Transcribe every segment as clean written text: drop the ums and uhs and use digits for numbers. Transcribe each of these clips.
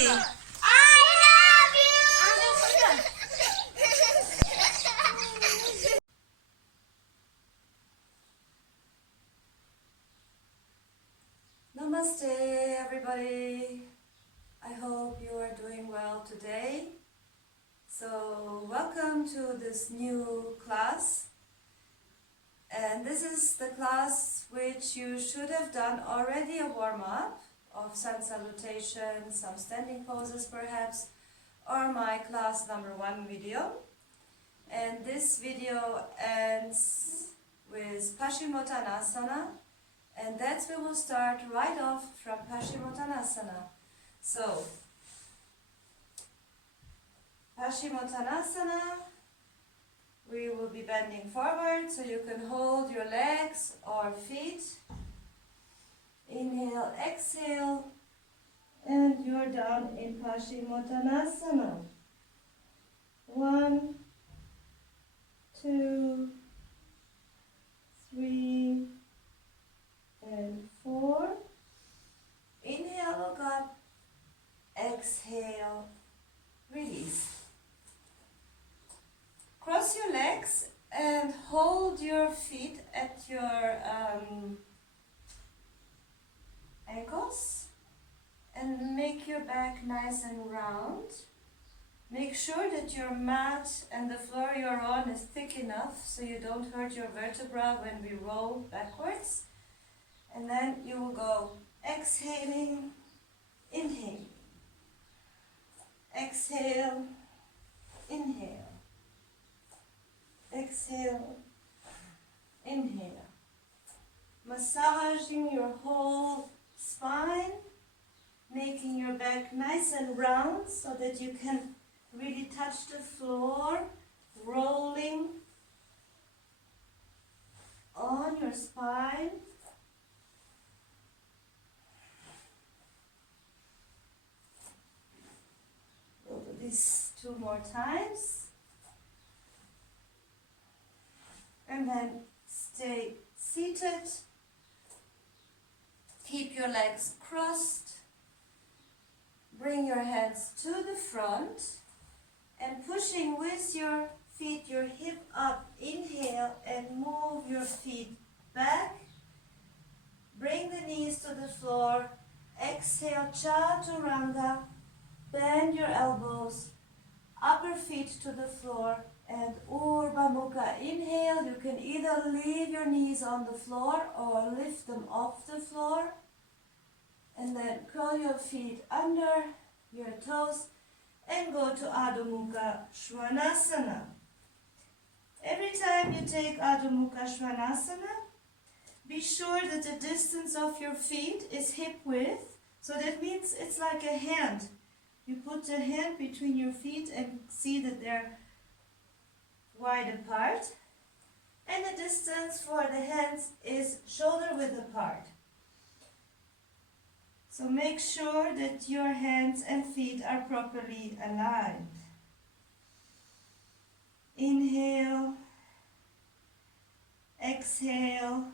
Namaste everybody. I hope you are doing well today. So welcome to this new class. And this is the class which you should have done already a warm-up of sun salutation, some standing poses perhaps, or my class number 1 video. And this video ends with Paschimottanasana. And that's where we'll start right off from Paschimottanasana. So, Paschimottanasana, we will be bending forward so you can hold your legs or feet. Inhale, exhale, and you're down in Paschimottanasana. 1, 2, 3, and 4. Inhale, look up. Exhale, release. Cross your legs and hold your feet at your ankles and make your back nice and round. Make sure that your mat and the floor you're on is thick enough so you don't hurt your vertebra when we roll backwards. And then you will go exhaling, inhale, exhale, inhale, exhale, inhale. Massaging your whole spine, making your back nice and round so that you can really touch the floor, rolling on your spine. We'll do this 2 more times. And then stay seated. Keep your legs crossed. Bring your hands to the front. And pushing with your feet, your hip up. Inhale and move your feet back. Bring the knees to the floor. Exhale, Chaturanga. Bend your elbows, upper feet to the floor, and Urdhva Mukha. Inhale, you can either leave your knees on the floor or lift them off the floor. And then curl your feet under your toes and go to Adho Mukha Svanasana. Every time you take Adho Mukha Svanasana, be sure that the distance of your feet is hip width. So that means it's like a hand. You put the hand between your feet and see that they're wide apart. And the distance for the hands is shoulder width apart. So make sure that your hands and feet are properly aligned. Inhale, exhale,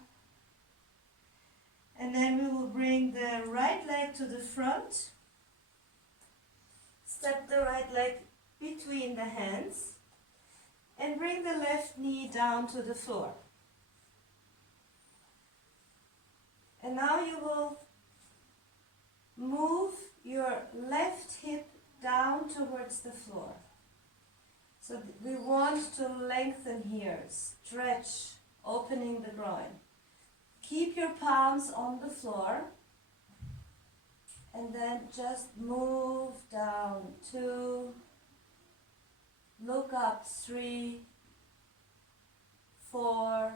and then we will bring the right leg to the front. Step the right leg between the hands and bring the left knee down to the floor. And now you will move your left hip down towards the floor. So we want to lengthen here, stretch, opening the groin. Keep your palms on the floor. And then just move down 2, look up 3, 4,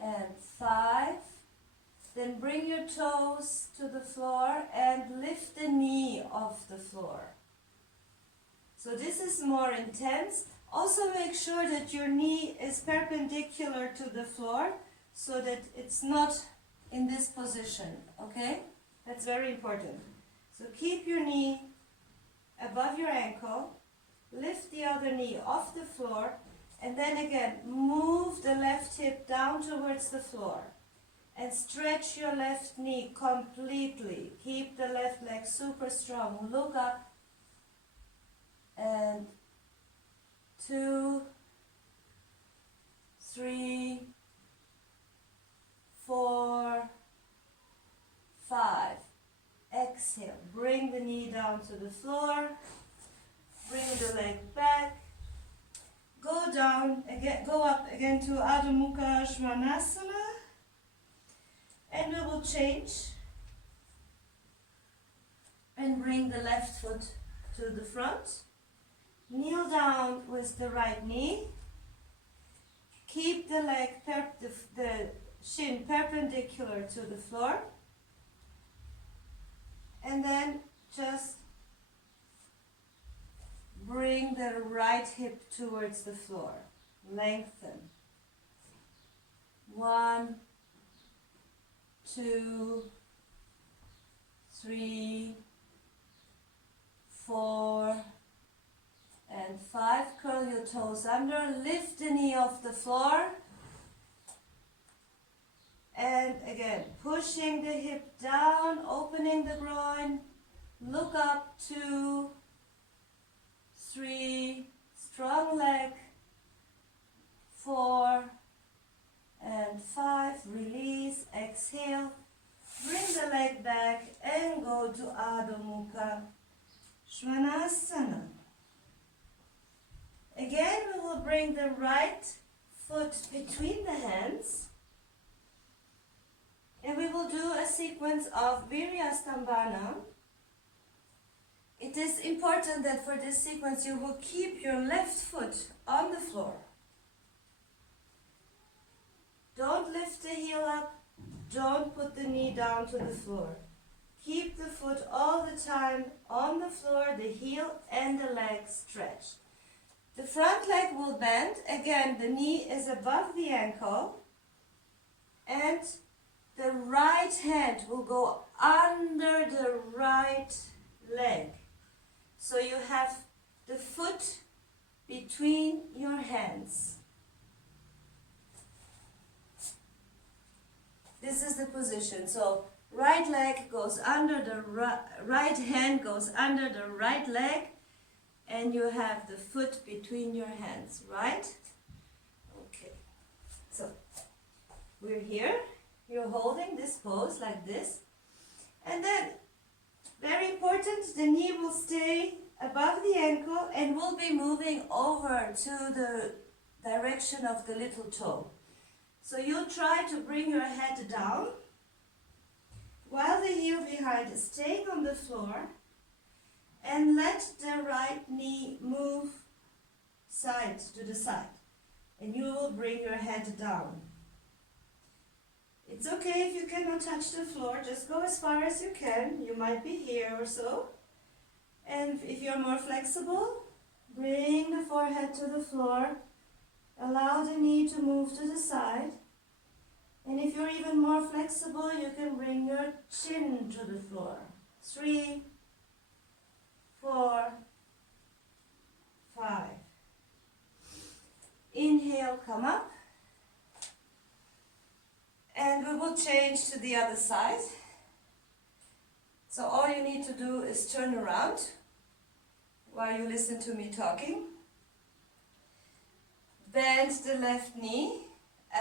and 5. Then bring your toes to the floor and lift the knee off the floor. So this is more intense. Also make sure that your knee is perpendicular to the floor so that it's not in this position, okay? That's very important. So keep your knee above your ankle, lift the other knee off the floor, and then again move the left hip down towards the floor. And stretch your left knee completely. Keep the left leg super strong. Look up. And 2, 3, 4, 5. Exhale. Bring the knee down to the floor. Bring the leg back. Go down again. Go up again to Adho Mukha Svanasana. And we will change and bring the left foot to the front. Kneel down with the right knee. Keep the leg, the shin perpendicular to the floor. And then just bring the right hip towards the floor. Lengthen. 1, 2, 3, 4, and 5. Curl your toes under. Lift the knee off the floor. And again, pushing the hip down, opening the groin. Look up. 2, 3, strong leg. 4, and 5, release, exhale, bring the leg back and go to Adho Mukha Svanasana. Again, we will bring the right foot between the hands and we will do a sequence of Viryastambhana. It is important that for this sequence you will keep your left foot on the floor. Don't lift the heel up. Don't put the knee down to the floor. Keep the foot all the time on the floor, the heel and the leg stretched. The front leg will bend. Again, the knee is above the ankle. And the right hand will go under the right leg. So you have the foot between your hands. This is the position. So right leg goes under the right hand goes under the right leg and you have the foot between your hands, right? Okay. So we're here. You're holding this pose like this. And then, very important, the knee will stay above the ankle and will be moving over to the direction of the little toe. So you try to bring your head down while the heel behind is staying on the floor and let the right knee move side to the side. And you will bring your head down. It's okay if you cannot touch the floor, just go as far as you can. You might be here or so. And if you're more flexible, bring the forehead to the floor. Allow the knee to move to the side. And if you're even more flexible, you can bring your chin to the floor. 3, 4, 5. Inhale, come up. And we will change to the other side. So all you need to do is turn around while you listen to me talking. Bend the left knee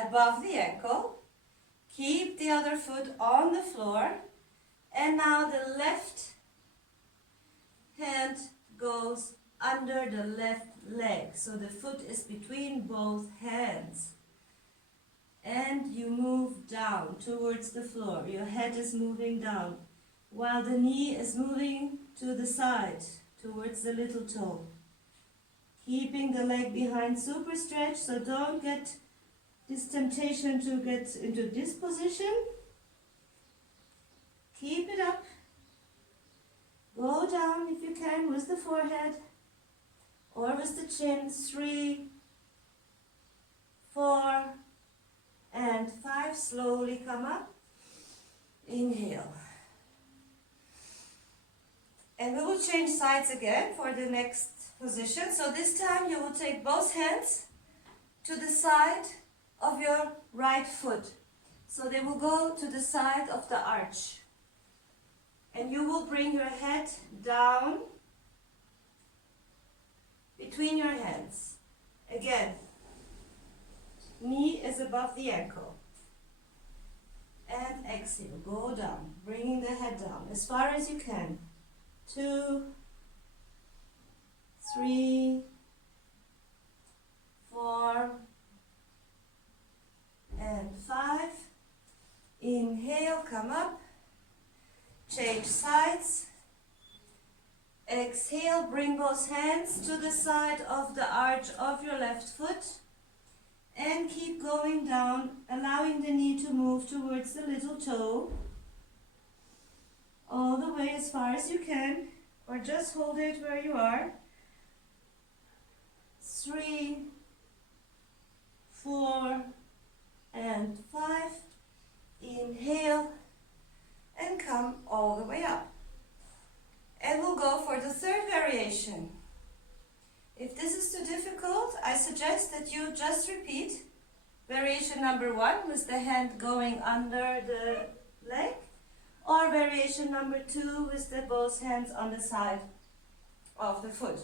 above the ankle. Keep the other foot on the floor. And now the left hand goes under the left leg. So the foot is between both hands. And you move down towards the floor. Your head is moving down while the knee is moving to the side towards the little toe. Keeping the leg behind super stretched, so don't get this temptation to get into this position. Keep it up. Go down if you can with the forehead or with the chin. 3, 4, and 5. Slowly come up. Inhale. And we will change sides again for the next position. So this time you will take both hands to the side of your right foot. So they will go to the side of the arch. And you will bring your head down between your hands. Again, knee is above the ankle. And exhale, go down, bringing the head down as far as you can. 2, 3, 4, and 5. Inhale, come up. Change sides. Exhale, bring both hands to the side of the arch of your left foot. And keep going down, allowing the knee to move towards the little toe. All the way as far as you can, or just hold it where you are. 3, 4, and 5. Inhale, and come all the way up. And we'll go for the third variation. If this is too difficult, I suggest that you just repeat variation number 1 with the hand going under the leg, or variation number 2 with both hands on the side of the foot.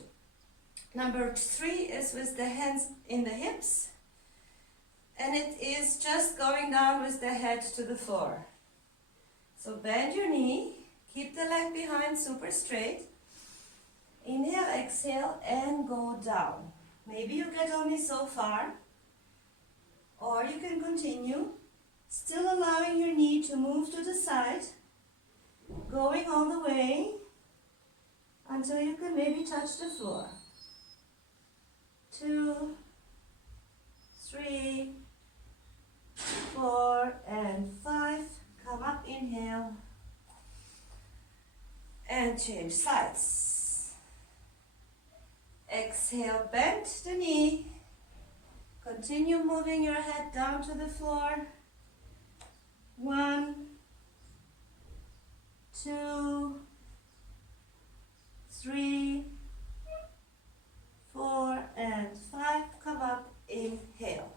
Number 3 is with the hands in the hips, and it is just going down with the head to the floor. So bend your knee, keep the leg behind super straight. Inhale, exhale, and go down. Maybe you get only so far, or you can continue, still allowing your knee to move to the side, going all the way until you can maybe touch the floor. 2, 3, 4, and 5. Come up, inhale, and change sides. Exhale, bend the knee. Continue moving your head down to the floor. 1, 2, 3, 4, and 5. Come up, inhale.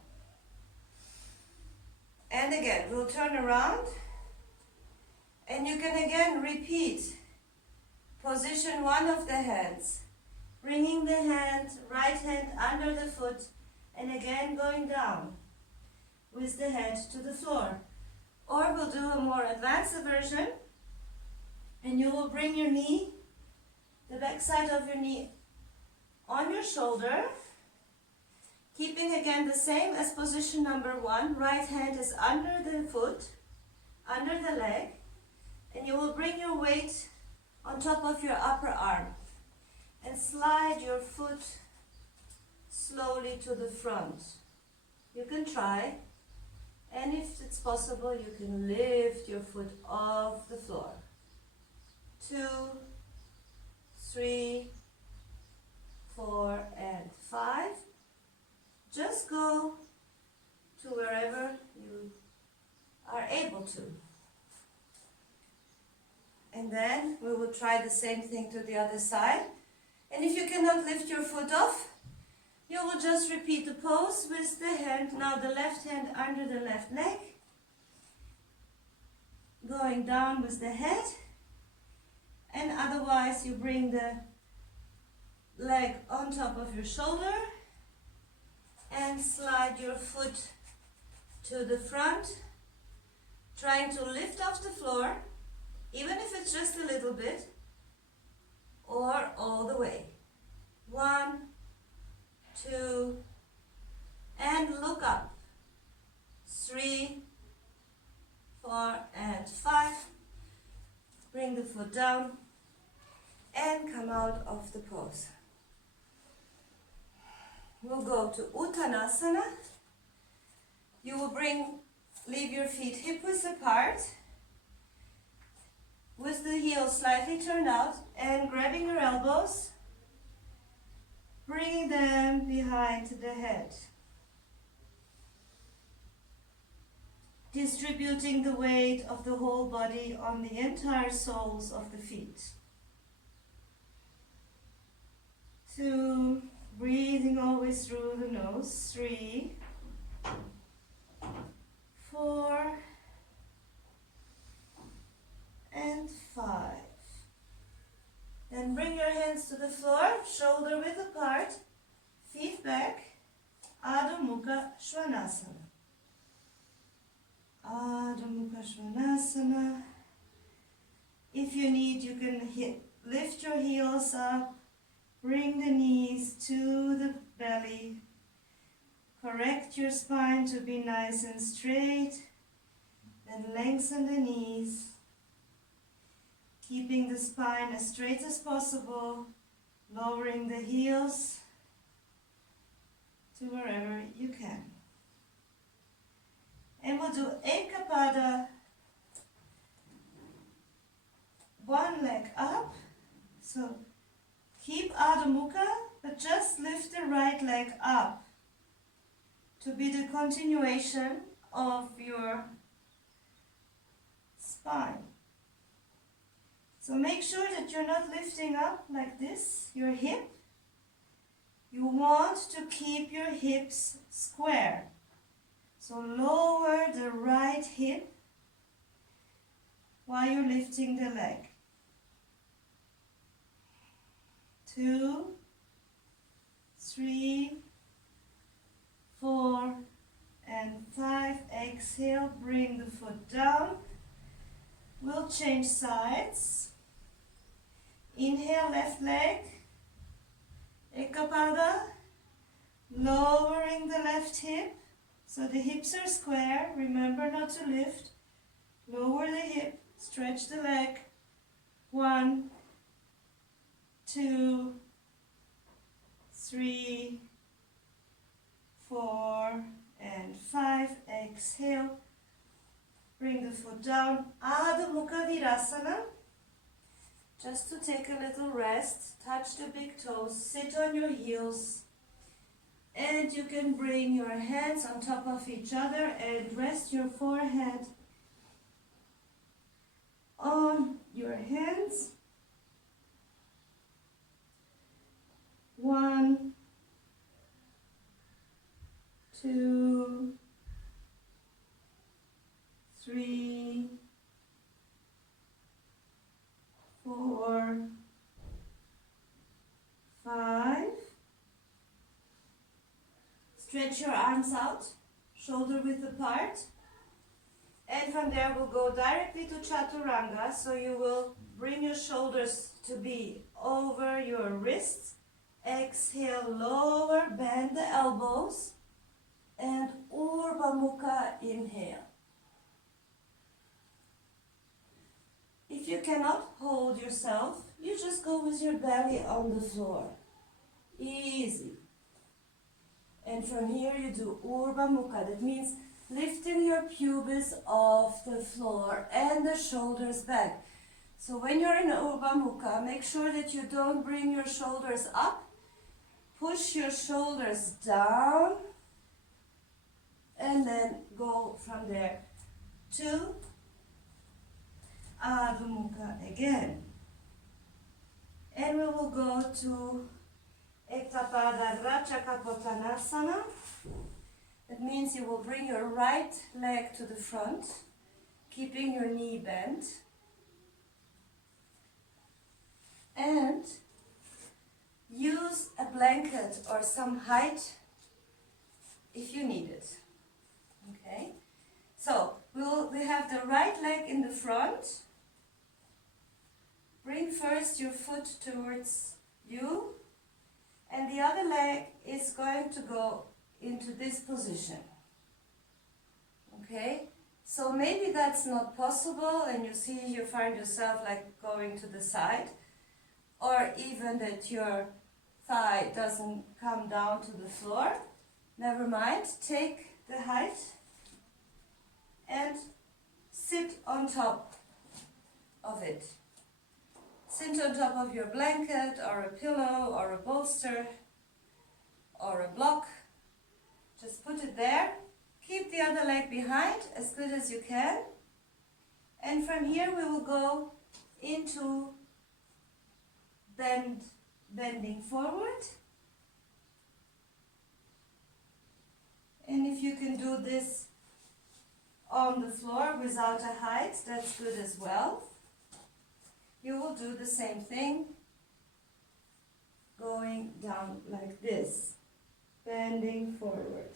And again, we'll turn around. And you can again repeat position 1 of the hands. Bringing the right hand under the foot, and again going down with the head to the floor. Or we'll do a more advanced version, and you will bring your knee, the back side of your knee on your shoulder, keeping again the same as position number 1. Right hand is under the foot, under the leg, and you will bring your weight on top of your upper arm and slide your foot slowly to the front. You can try, and if it's possible, you can lift your foot off the floor. 2, 3, 4, and 5. Just go to wherever you are able to. And then we will try the same thing to the other side. And if you cannot lift your foot off, you will just repeat the pose with the hand, now the left hand under the left leg, going down with the head, and otherwise you bring the leg on top of your shoulder and slide your foot to the front, trying to lift off the floor, even if it's just a little bit, or all the way. 1, 2, and look up. 3, 4, and 5. Bring the foot down and come out of the pose. We'll go to Uttanasana. You will leave your feet hip-width apart, with the heels slightly turned out, and grabbing your elbows, bringing them behind the head. Distributing the weight of the whole body on the entire soles of the feet. 2, breathing always through the nose. 3, 4, hands to the floor, shoulder width apart, feet back, Adho Mukha Svanasana. Adho Mukha Svanasana. If you need, you can lift your heels up, bring the knees to the belly, correct your spine to be nice and straight, then lengthen the knees, keeping the spine as straight as possible, lowering the heels to wherever you can. And we'll do Ekapada, one leg up. So keep Adho Mukha, but just lift the right leg up to be the continuation of your spine. So make sure that you're not lifting up like this, your hip. You want to keep your hips square. So lower the right hip while you're lifting the leg. 2, 3, 4, and 5. Exhale, bring the foot down. We'll change sides. Inhale, left leg. Ekapada. Lowering the left hip. So the hips are square. Remember not to lift. Lower the hip. Stretch the leg. 1, 2, 3, 4, and 5. Exhale. Bring the foot down. Adho Mukha Virasana. Just to take a little rest. Touch the big toes. Sit on your heels. And you can bring your hands on top of each other and rest your forehead on your hands. 1, 2, 3, 4, 5. Stretch your arms out, shoulder width apart. And from there we'll go directly to Chaturanga. So you will bring your shoulders to be over your wrists. Exhale, lower, bend the elbows. And Urdhva Mukha, inhale. If you cannot hold yourself, you just go with your belly on the floor. Easy. And from here you do Urdhva Mukha. That means lifting your pubis off the floor and the shoulders back. So when you're in Urdhva Mukha, make sure that you don't bring your shoulders up. Push your shoulders down. And then go from there to Adho Mukha again. And we will go to Ekapada Ratchakapottanasana. That means you will bring your right leg to the front, keeping your knee bent. And use a blanket or some height if you need it. Okay? So, we have the right leg in the front. Bring first your foot towards you. And the other leg is going to go into this position. Okay? So maybe that's not possible and you find yourself like going to the side, or even that your thigh doesn't come down to the floor. Never mind, take the height and sit on top of it. Sit on top of your blanket or a pillow or a bolster or a block. Just put it there. Keep the other leg behind as good as you can. And from here we will go into bending forward. And if you can do this on the floor without a height, that's good as well. You will do the same thing going down like this, bending forward.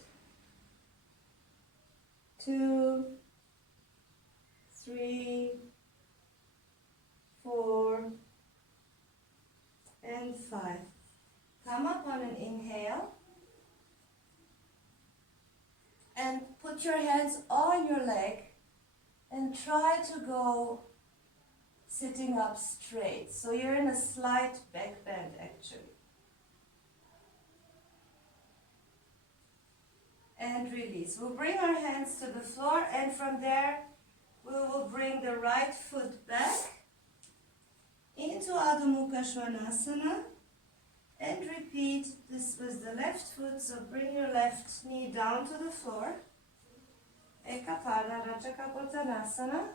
2, 3, 4, and 5. Come up on an inhale and put your hands on your leg and try to go sitting up straight. So you're in a slight back bend actually. And release. We'll bring our hands to the floor, and from there we will bring the right foot back into Adho Mukha Svanasana and repeat this with the left foot. So bring your left knee down to the floor. Ekapada Rajakapotanasana.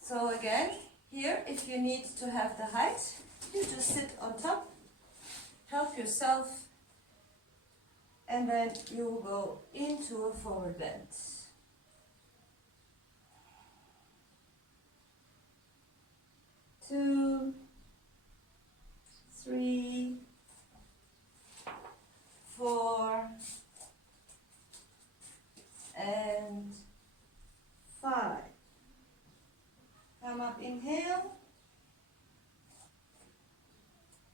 So again, here if you need to have the height, you just sit on top. Help yourself, and then you will go into a forward bend. 2, 3, 4, and 5. Come up, inhale.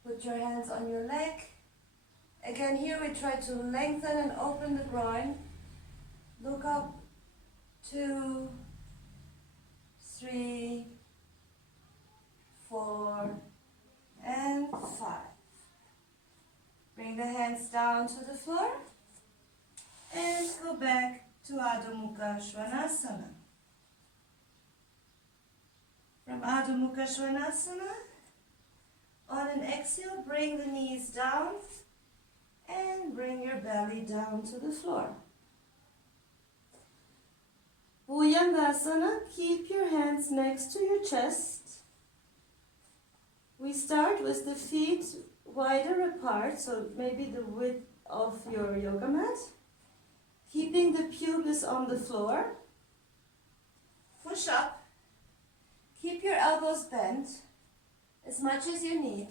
Put your hands on your leg. Again, here we try to lengthen and open the groin. Look up. 2, 3, 4, and 5. Bring the hands down to the floor and go back to Adho Mukha Svanasana. From Adho Mukha Svanasana, on an exhale, bring the knees down and bring your belly down to the floor. Bhujangasana, keep your hands next to your chest. We start with the feet wider apart, so maybe the width of your yoga mat. Keeping the pubis on the floor. Push up. Keep your elbows bent as much as you need,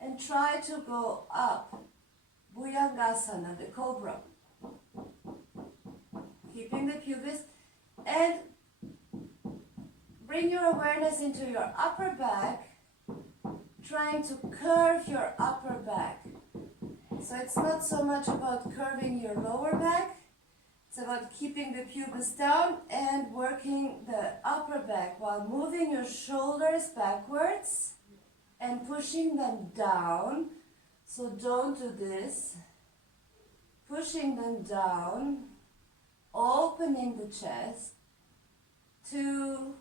and try to go up, Bhujangasana, the cobra. Keeping the pubis, and bring your awareness into your upper back, trying to curve your upper back. So it's not so much about curving your lower back, it's about keeping the pubis down and working the upper back while moving your shoulders backwards and pushing them down. So don't do this. Pushing them down, opening the chest. 2,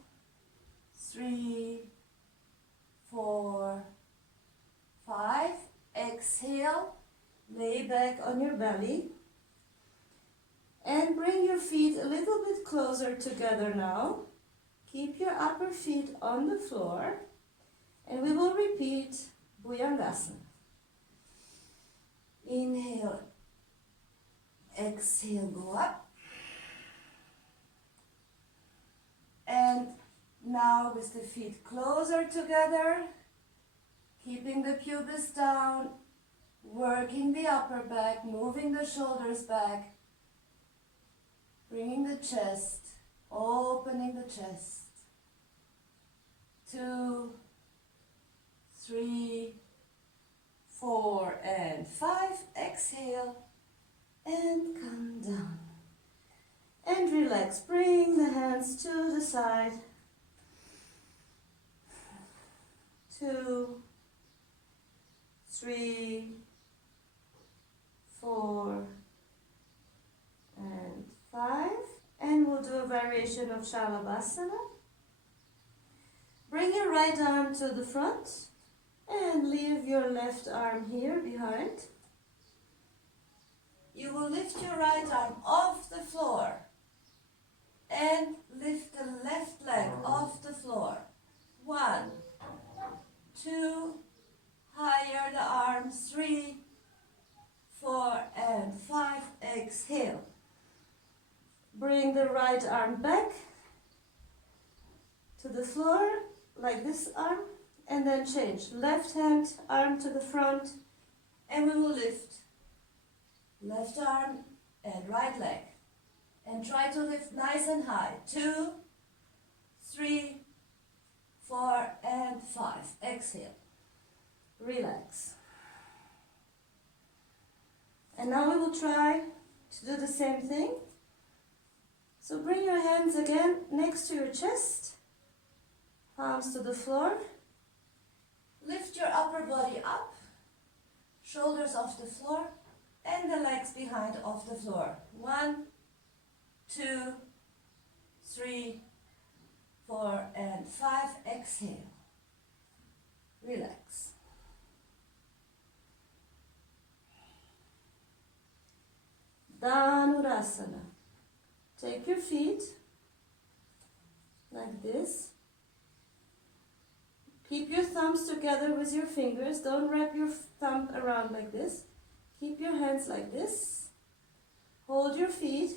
3, 4, 5. Exhale, lay back on your belly. And bring your feet a little bit closer together now. Keep your upper feet on the floor. And we will repeat Bhujangasana. Inhale. Exhale, go up. And now with the feet closer together, keeping the pubis down, working the upper back, moving the shoulders back, bringing the chest, opening the chest. 2, 3, 4, and 5. Exhale and come down. And relax. Bring the hands to the side. 2, 3, 4, and 5. And we'll do a variation of Shalabhasana. Bring your right arm to the front and leave your left arm here behind. You will lift your right arm off the floor and lift the left leg off the floor. 1, 2, higher the arms. 3, 4, and 5. Exhale. Bring the right arm back to the floor like this arm, and then change. Left hand, arm to the front, and we will lift. Left arm and right leg. And try to lift nice and high. 2, 3, 4, and 5. Exhale. Relax. And now we will try to do the same thing. So bring your hands again next to your chest. Palms to the floor. Lift your upper body up. Shoulders off the floor. And the legs behind off the floor. 1, 2, 3, 4, and 5. Exhale. Relax. Dhanurasana. Take your feet like this. Keep your thumbs together with your fingers. Don't wrap your thumb around like this. Keep your hands like this. Hold your feet.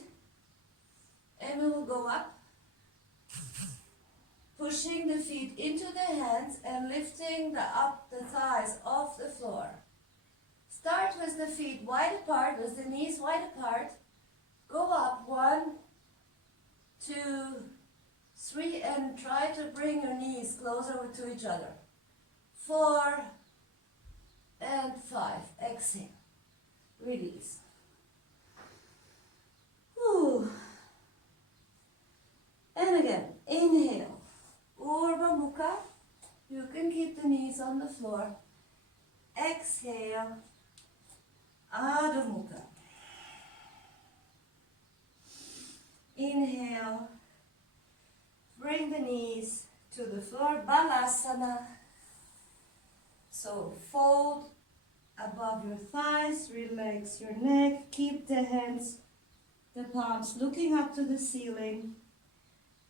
And we will go up. Pushing the feet into the hands and lifting the thighs off the floor. Start with the feet wide apart, with the knees wide apart. Go up 1, 2, 3, and try to bring your knees closer to each other. 4 and 5. Exhale. Release. Whew. And again, inhale. Urdhva Mukha. You can keep the knees on the floor. Exhale. Adho Mukha. Inhale. Bring the knees to the floor. Balasana. So fold above your thighs. Relax your neck. Keep the hands, the palms looking up to the ceiling.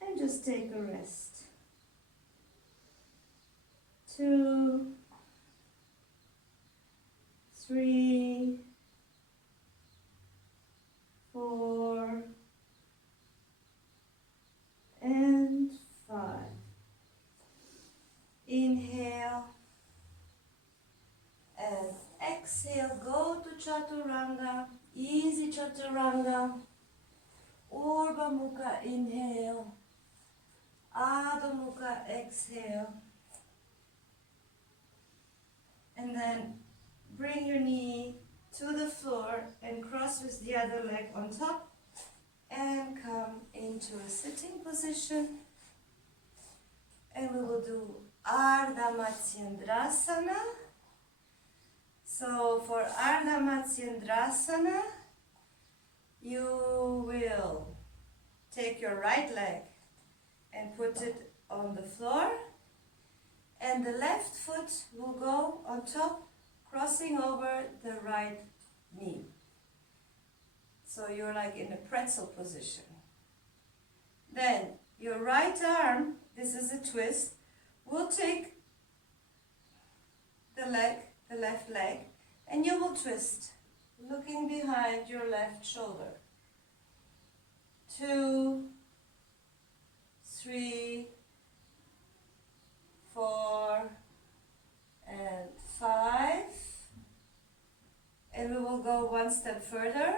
And just take a rest. 2, 3, 4, and 5. Inhale and exhale. Go to Chaturanga, easy Chaturanga. Urdhva Mukha, inhale. Adho Mukha, exhale. And then bring your knee to the floor and cross with the other leg on top and come into a sitting position. And we will do Ardha Matsyendrasana. So for Ardha Matsyendrasana, you will take your right leg and put it on the floor, and the left foot will go on top, crossing over the right knee. So you're like in a pretzel position. Then your right arm, this is a twist, will take the left leg, and you will twist, looking behind your left shoulder. 2, 3, 4, and 5. And we will go one step further,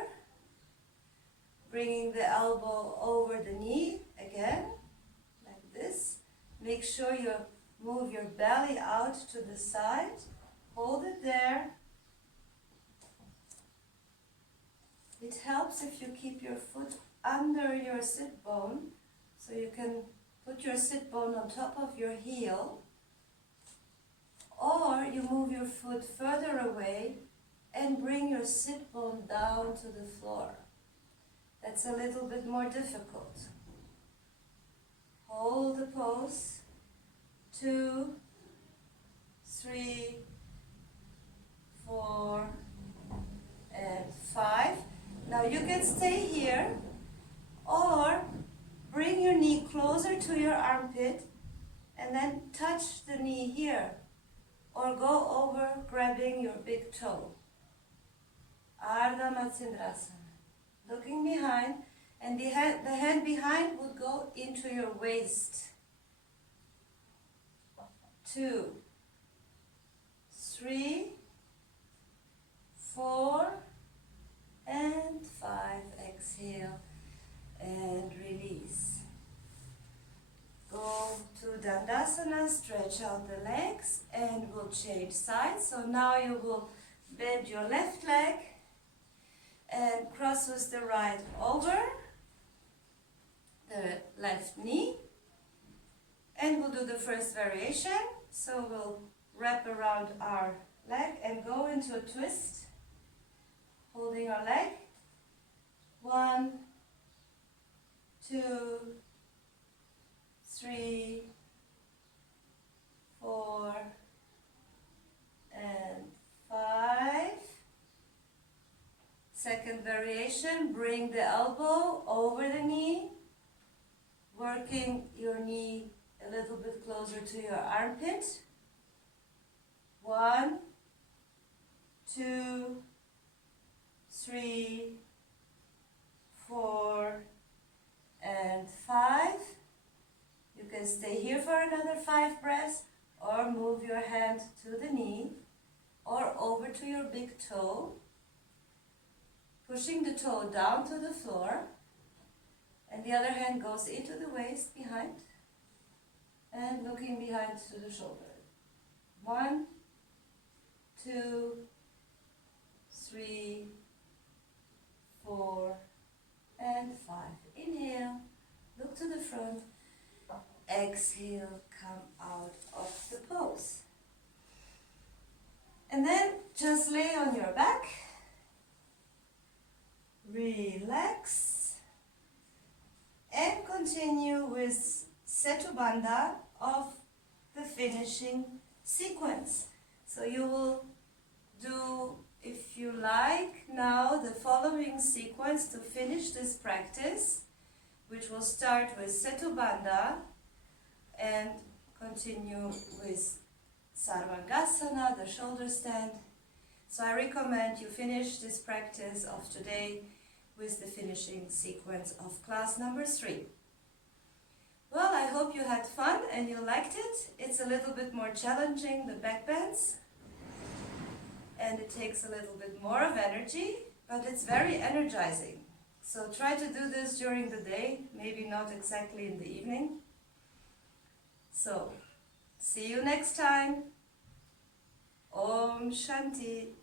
bringing the elbow over the knee again, like this. Make sure you move your belly out to the side. Hold it there. It helps if you keep your foot under your sit bone, so you can put your sit bone on top of your heel, or you move your foot further away and bring your sit bone down to the floor. That's a little bit more difficult. Hold the pose. 2, 3, 4, and 5. Now you can stay here, or bring your knee closer to your armpit and then touch the knee here, or go over grabbing your big toe. Ardha Matsyendrasana. Looking behind, and the hand behind would go into your waist. 2, 3, 4, and 5. Exhale and release. Go to Dandasana, stretch out the legs, and we'll change sides. So now you will bend your left leg and cross with the right over the left knee. And we'll do the first variation. So we'll wrap around our leg and go into a twist, holding our leg. 1, 2, 3, 4, and 5. Second variation, bring the elbow over the knee, working your knee a little bit closer to your armpit. 1, 2, 3, 4, and 5. You can stay here for another 5 breaths, or move your hand to the knee or over to your big toe, pushing the toe down to the floor, and the other hand goes into the waist behind and looking behind to the shoulder. 1, 2, 3, 4, and 5. Inhale, look to the front. Exhale, come out of the pose. And then just lay on your back. Relax. And continue with Setu Bandha of the finishing sequence. So you will do, if you like, now the following sequence to finish this practice, which will start with Setu Bandha and continue with Sarvangasana, the shoulder stand. So I recommend you finish this practice of today with the finishing sequence of class number 3. Well, I hope you had fun and you liked it. It's a little bit more challenging, the backbends, and it takes a little bit more of energy, but it's very energizing. So try to do this during the day, maybe not exactly in the evening. So, see you next time. Om Shanti.